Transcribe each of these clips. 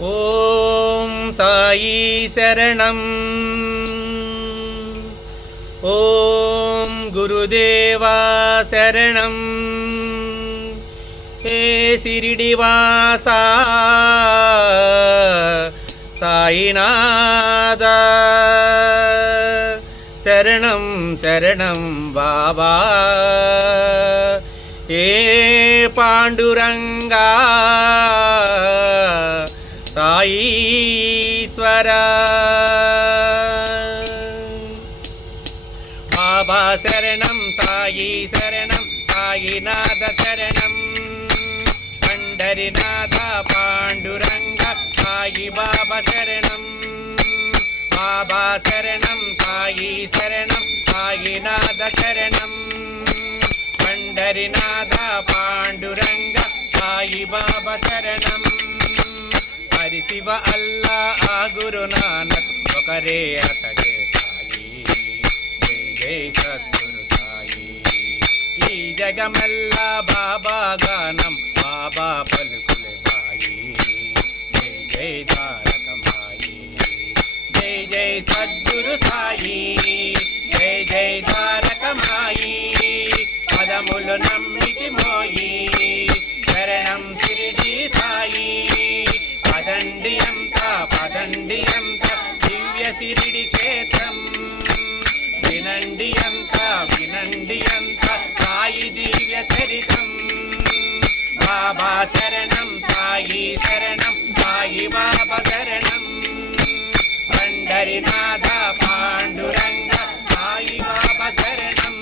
ఓం సాయి శరణం. ఓం గురుదేవా శరణం. హే శిరిడివాసా సాయినాథ శరణం శరణం బాబా. ఏ పాండురంగా సాయీశ్వరా బాబా శరణం సాయి శరణం సాయినాథ శరణం. పండరినాథ పాండురంగ సాయి బాబా శరణం. బాబా శరణం సాయి శరణం సాయినాథ శరణం. పండరినాథ పాండురంగ సాయి బాబా శరణం. హరి శివ అల్లా ఆ గురు నానక్ ఒకరే అతడే సాయి. జై జై సద్గురు సాయి. ఈ జగమల్లా బాబా గానం బాబా పలుకులే బాయి. జై జై ద్వారకమాయి. జై జై సద్గురు సాయి. జై జై ద్వారకమాయి. పదములు నమ్మికి మోయి శరణం శిరిడి సాయి. పదండి అంత దివ్య శిరిడి క్షేత్రం. వినండి అంత సాయి దివ్య చరితం. బాబా శరణం సాయి శరణం సాయి బాబా శరణం. పండరినాథ పాండురంగ సాయి బాబా శరణం.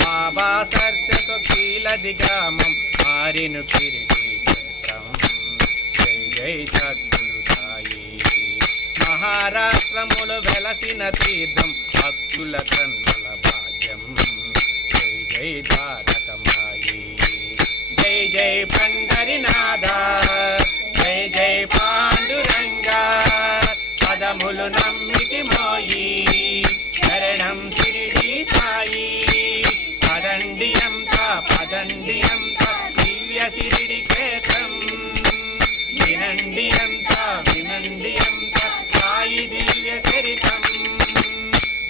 బాబా సరస్వతీలది గ్రామం మారిను కిరిడి క్షేత్రం. జై జై సద్గురు సాయి. మహారాష్ట్రములు వెలసిన తీర్థం భక్తుల కన్నుల భాగ్యం. జై జై ద్వారకమాయి. జై జై పండరినాథ. జై జై పాండురంగ. పదములు నమ్మికి మోయి శరణం శిరిడి సాయి. పదండి అంత దివ్య శిరిడి క్షేత్రం. వినండి అంత సాయి దివ్య చరితం.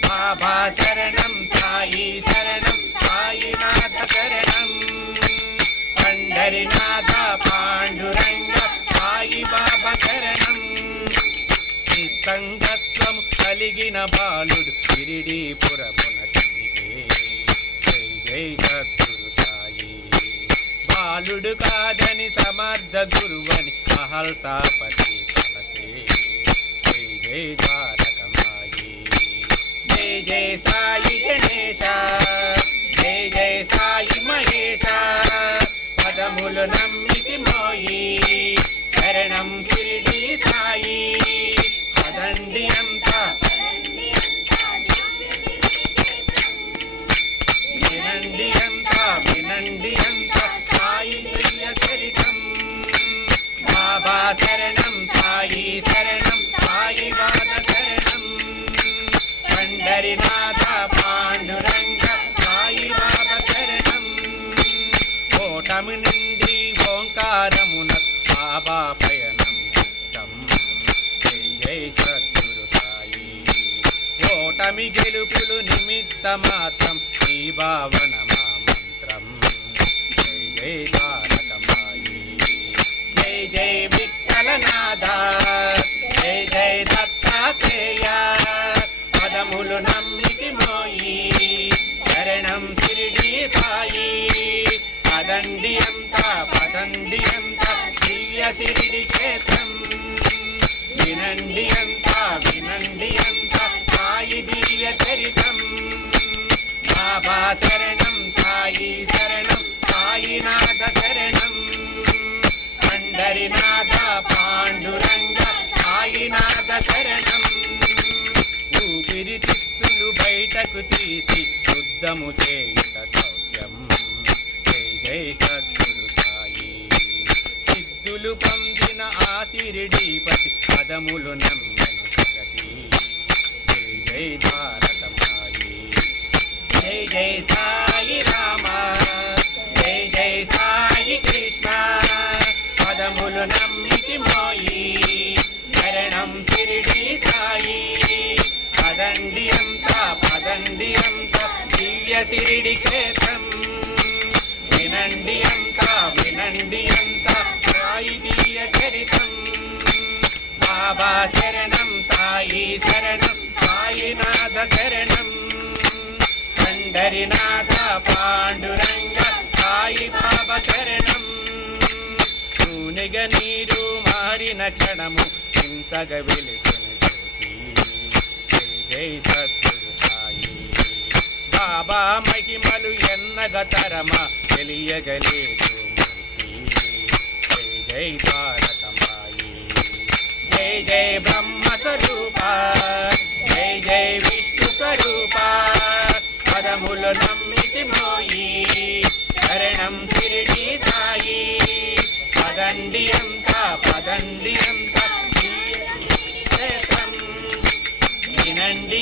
బాబా శరణం సాయి శరణం సాయినాథ శరణం. పండరినాథ పాండురంగ సాయి బాబా శరణం. నిస్సంగత్వము కలిగిన బాలుడు షిరిడీపురమున తిరిగే. జై జై సద్గురు సాయి. బాలుడు కాదని సమర్థ గురువని అహల్సాపతి తలసే. జై జై ద్వారకమాయి. జై జై సాయి గణేశ. జై జై సాయి మహేశ. పదములు నమ్మికి మోయి శరణం శిరిడి సాయి. పదండి అంత వినండి అంత సాయి దివ్య చరితం. బాబా శరణం సాయి శరణం సాయి బాబా శరణం. పండరినాథ పాండురంగ సాయి బాబా శరణం. ఓటమి నుండి ఓంకారమున బాబా పయనం నిత్యం. జై జై సద్గురు సాయి. ఓటమి గెలుపులు నిమిత్త మాత్రం నీ భావన మా మంత్రం. జై జై ద్వారకమాయి. జై జై విఠలనాథ. జై జై దత్తాత్రేయ. పదములు నమ్మికి మోయి శరణం శిరిడి సాయి. పదండి అంత దివ్య శిరిడి క్షేత్రం. వినండి అంత సాయి దివ్య చరితం. బాబా శరణం సాయి శరణం సాయినాథ శరణం. పండరినాథ పాండురంగ సాయినాథ శరణం. ఊపిరితిత్తులు బయటకు తీసి శుద్ధము చేయుట సౌఖ్యం. జై జై సద్గురు సాయి. సిద్ధులు పొందిన ఆ శిరిడీపతి పదములు నమ్మెను జగతి. జై జై ద్వారకమాయి. జై జై సాయి రామ. జై జై సాయి కృష్ణ. పదములు నమ్మితి మోయి శరణం షిరిడి సాయి పదండి అంత దివ్య షిరిడి క్షేత్రం వినండి అంత సాయి దివ్య చరితం బాబా శరణం శరణం సాయినాథ శరణం పండరినాథ పాండురంగ సాయి బాబా శరణం నూనెగ నీరు మారిన క్షణము ఇంతగా వెలుగున జ్యోతి జై జై సద్గురు సాయి బాబా మహిమలు ఎన్నగ తరమా తెలియగలేదు మూర్తి జై జై ద్వారకమాయి జై జై బ్రహ్మ స్వరూప జై జై విష్ణు స్వరూప పదములు నమ్మితి మోయి శరణం షిరిడి సాయి పదండి అంత వినండి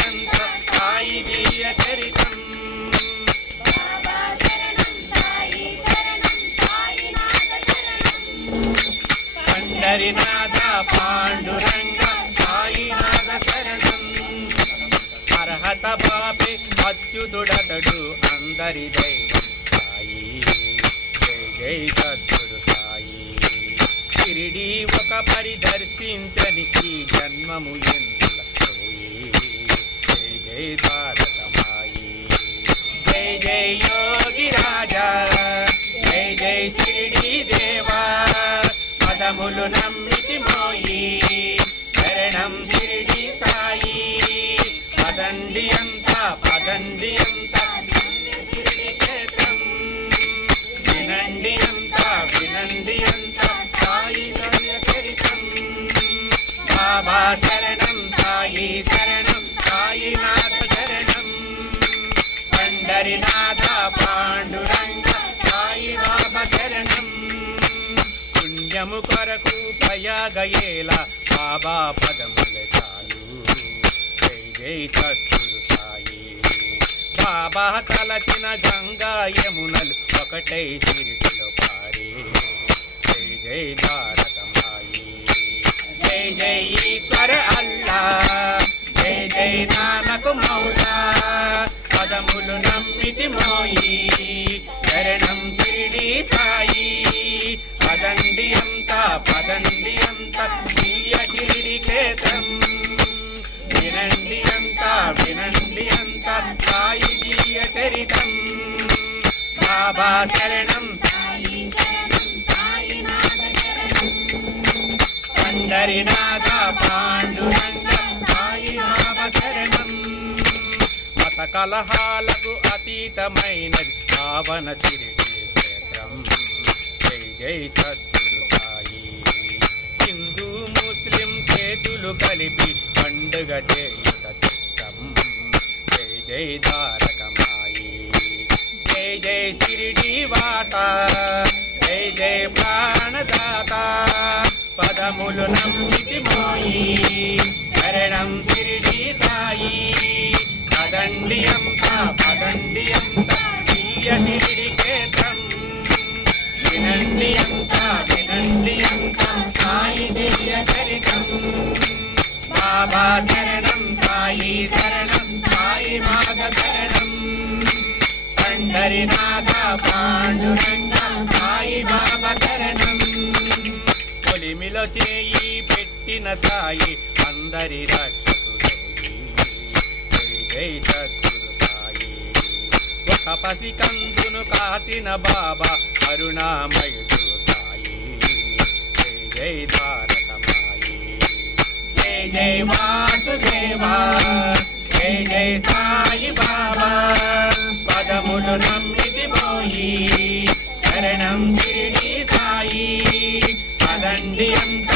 అంత సాయి దివ్య చరితం పండరినాథ పాండురంగ సాయినాథ శరణం అర్హత బాపే అచ్యుతుడతడు అందరి దైవం సాయి జై జై సద్గురు సాయి షిరిడి ఒక పరిదర్శించని ఈ జన్మము ఎందుల పోయి జై జై ద్వారకమాయి జై జై యోగి రాజా జై జై షిరిడి దేవా పదములు నమ్మితి మోయి శరణం షిరిడి సాయి పదండి అంత షిరిడి క్షేత్రం వినండి అంత సాయి దివ్య చరితం బాబా శరణం సాయినాథ శరణం పండరినాథ పాండురంగ సాయి బాబా శరణం పుణ్యము కొరకు ప్రయాగయేలా బాబా పదముల చాలు జై జై సద్గురు సాయి బాబా తలచిన గంగా యమునలు ఒకటై షిరిడిలో పారే జై జై ద్వారకమాయి జై జై ఈశ్వర అల్లా జై జై నానక్ మౌలా పదములు నమ్మితి మోయి శరణం షిరిడి సాయి పదండి అంత దివ్య షిరిడి క్షేత్రం వినండి అంత సాయి దివ్య చరితం బాబా శరణం పండరినాథ పాండురంగ సాయి బాబా శరణం మత కలహాలకు అతీతమైనది పావన షిరిడి క్షేత్రం జై జై సద్గురు సాయి హిందూ ముస్లిం చేతులు కలిపి పండుగ చేయుట చిత్తం జై జై ద్వారకమాయి జై జై షిరిడి వాస జై జై ప్రాణదాత పదములు నమ్మితి మోయి శరణం షిరిడి సాయి పదండి అంత దివ్య షిరిడి క్షేత్రం వినండి అంత సాయి దివ్య చరితం బాబా శరణం సాయి మాధ శరణం పండరినాథ పాండురంగ సాయి బాబా శరణం కొలిమిలో చేయి పెట్టిన సాయి అందరి రక్షకుడోయి జై జై సద్గురు సాయి ఒక పసి కందును కాసిన బాబా కరుణామయుడు సాయి జై జై ద్వారకమాయి జై జై వాసుదేవా జై జై సాయి బాబా పదములు నమ్మితి మోయి శరణం షిరిడి సాయి పదండి అంత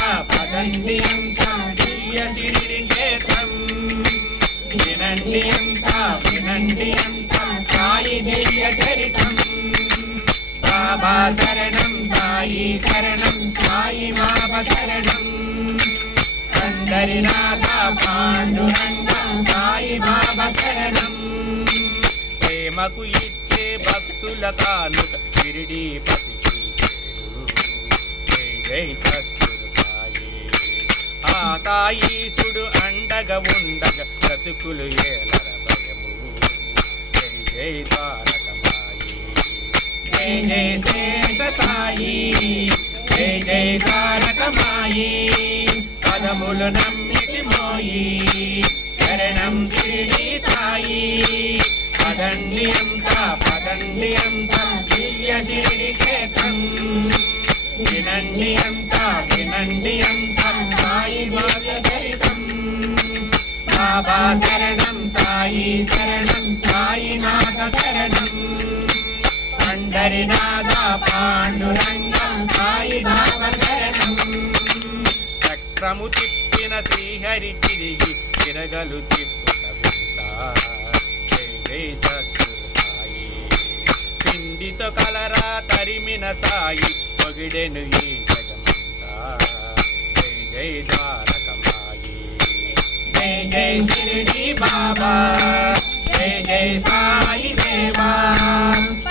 దివ్య షిరిడి క్షేత్రం వినండి అంత సాయి దివ్య చరితం బాబా శరణం సాయి బాబా శరణం పండరినాథ పాండురంగ సాయి బాబా శరణం ప్రేమకు ఇచ్చే భక్తుల కానుక షిరిడి పతికి చేరు జై సద్గురు సాయి. ఆ సాయీసుడు అండగా ఉండగా బ్రతుకులు ఏలర భయము. జై జై ద్వారకమాయి. జై జై శేష సాయి. జై జై ద్వారకమాయి. పదములు నమ్మితి మోయి శరణం షిరిడి సాయి. పదండి అంతా దివ్య షిరిడి క్షేత్రం. వినండి అంతా సాయి భాగచరితం. బాబా శరణం సాయి శరణం సాయినాథ శరణం. పండరినాథ పాండురంగ సాయి భావ శరణం. చక్రము తిప్పిన శ్రీహరి తిరిగి తిరగలు తిప్పుట వింత. జై జై సద్గురు సాయి. పిండితో కలరా తరిమిన సాయి పొగిడెను ఈ జగమంతా. జై జై ద్వారకమాయి. జై జై షిరిడి బాబా. జై జై సాయి దేవా.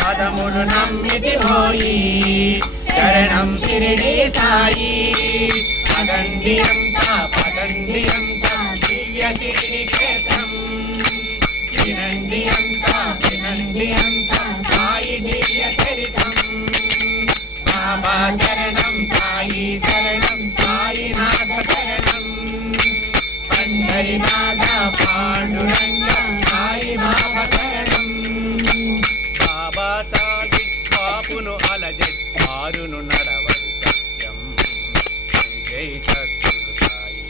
పదములు నమ్మితి మోయి శరణం షిరిడి సాయి. పదండి అంతా దివ్య షిరిడి క్షేత్రం. వినండి అంతా సాయి దివ్య చరితం. బాబా శరణం సాయి శరణం సాయినాథ శరణం. పండరినాథ పాండురంగ సాయి బాబా శరణం. బాబా సాగి పాపును అలజె మారును నడవడి సత్యం. జై జై సద్గురు సాయి.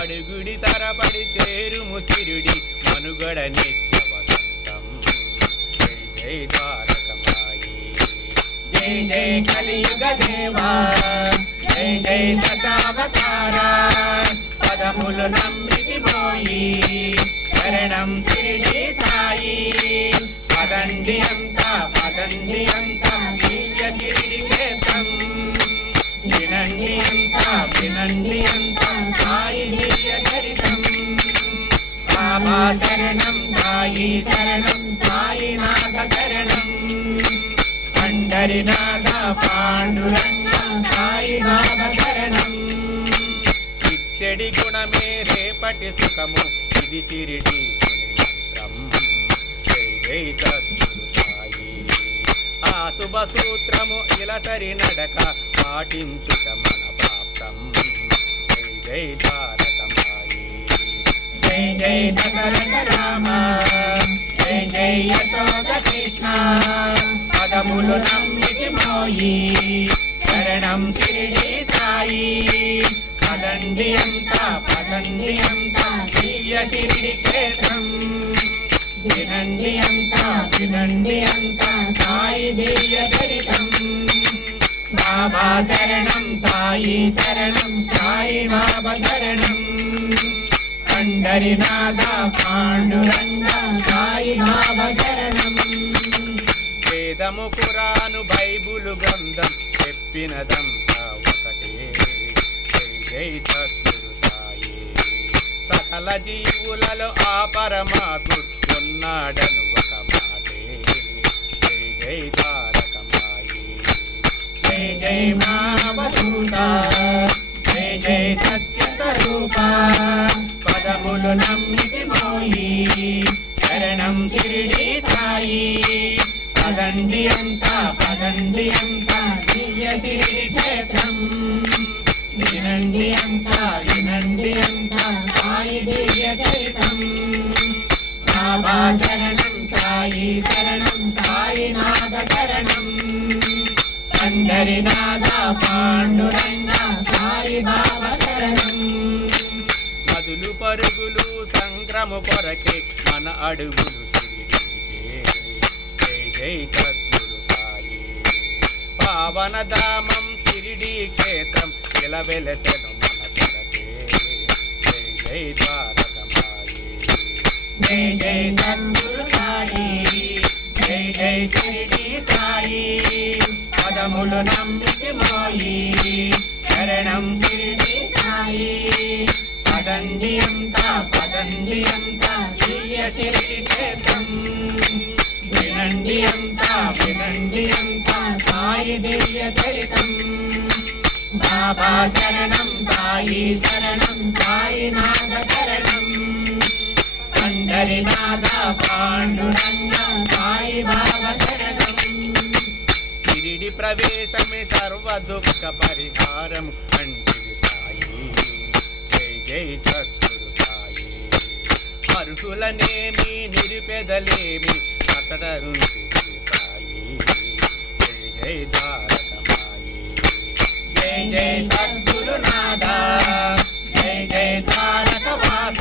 అడుగుడి తరబడి చేరుము సిరుడి మనుగడ నిత్య వసంతం. జై జై ద్వారకమాయి. జై జై కలియుగ దేవా. జై జై దశావతారా. పదములు నమ్మితి మోయి శరణం షిరిడి సాయి. పదండి అంతా దివ్య షిరిడి క్షేత్రం. వినండి అంతా సాయి దివ్య చరితం. బాబా శరణం సాయి శరణం సాయినాథ శరణం. పండరినాథ పాండురంగ సాయినాథ శరణం. ఇచ్చడి గుణమే రేపటి సుఖము ఇది షిరిడి మంత్రం. జై జై సద్గురు సాయి. ఆ శుభ సూత్రము ఇలసరి నడక పాటించుట మన ప్రాప్తం. జై జై ద్వారకమాయి. జై జై దశరథ రామ. జై జై యశోద కృష్ణ. పదములు నమ్మితి మోయి శరణం షిరిడి సాయి. పదండి అంతా దివ్య షిరిడి క్షేత్రం. వినండి అంతా సాయి దివ్య చరితం. బాబా శరణం సాయి శరణం సాయినాథ శరణం. పండరినాథ పాండురంగ సాయినాథ శరణం. వేదము పురాణు బైబులు గ్రంథం చెప్పినదంతా ఒకటే. జై జై సద్గురు సాయి. సకల జీవులలో ఆ పరమాత్ముడు ఉన్నాడను ఒక మాటే. జై జై ద్వారకమాయి. జై జై మావధూత. జై జై సత్య స్వరూప. పదములు నమ్మితి మోయి శరణం షిరిడి సాయి. పదండి అంతా దివ్య షిరిడి క్షేత్రం. వినండి అంతా సాయి దివ్య చరితం. బాబా శరణం సాయి శరణం సాయినాథ శరణం. పండరినాథ పాండురంగ సాయి బాబ శరణం. మదులు పరుగులు సంక్రము కొరకే మన అడుగులు షిరిడికే. జై జై సద్గురు సాయి. పావన ధామం షిరిడి క్షేత్రం ఇలా వెలసెను మన కొరకే. జై జై ద్వారకమాయి. జై జై సద్గురు సాయి. జై జై షిరిడి సాయి. పదములు నమ్మితి మోయి శరణం షిరిడి సాయి. పదండి అంతా దివ్య షిరిడి క్షేత్రం. వినండి అంతా సాయి దివ్య చరితం. బాబా శరణం సాయి శరణం సాయినాథ శరణం పండరినాథ పాండురంగ సాయి బాబా శరణం షిరిడి ప్రవేశమే సర్వ దుఃఖ పరిహారం అంటివి సాయి జై జై సద్గురు సాయి అర్హులనేమి నిరుపేదలేమి అతడరుంటివి సాయి జై జై ద్వారకమాయి జై జై సద్గురునాథ జై జై ద్వారకవాస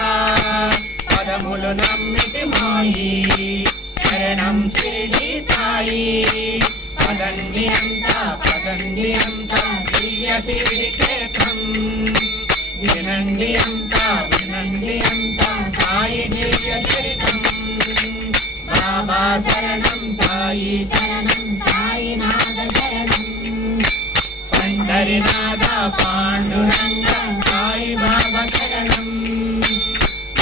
పదములు నమ్మితి మాయి శరణం షిరిడి సాయి పదండి అంతా దివ్య షిరిడి క్షేత్రం వినండి అంతా సాయి దివ్య చరితం బాబా శరణం సాయి శరణం సాయినాథ శరణం పండరినాథ పాండురంగ సాయి బాబా శరణం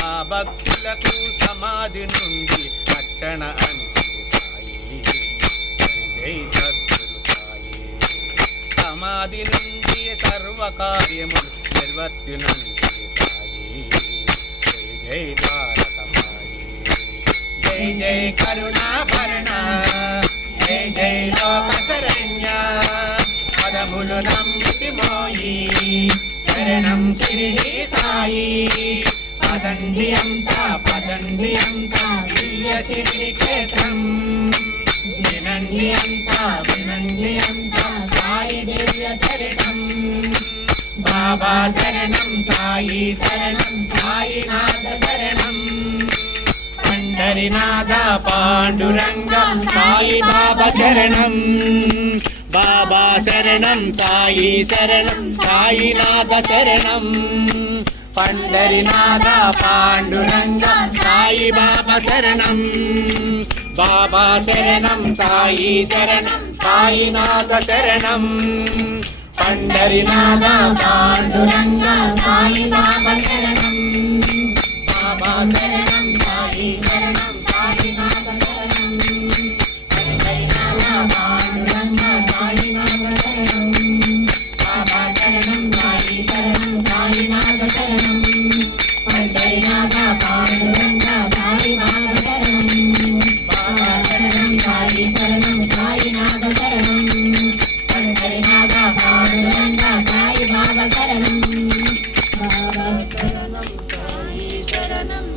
ఆ భక్తులకు సమాధి నుండి రక్షణ అంటివి సాయి జై జై సద్గురు సాయి సమాధి నుండి సర్వ కార్యములు నిర్వర్తినంటివి సాయి జై జై ద్వారకమాయి జై జై కరుణాభరణ జై జై లోక శరణ్య పదములు నమ్మితి మోయి శరణం షిరిడి సాయి పదండి అంతా దివ్య షిరిడి క్షేత్రం వినండి అంతా సాయి దివ్య చరితం బాబా శరణం సాయి శరణం సాయినాథ శరణం పండరినాథ పాండురంగ సాయి బాబా శరణం బాబా శరణం సాయి శరణం సాయినాథ శరణం పండరినాథ పాండురంగ సాయి బాబా శరణం బాబా శరణం సాయి శరణం సాయినాథ శరణం పండరినాథ పాండురంగ సాయి బాబా శరణం బాబా శరణం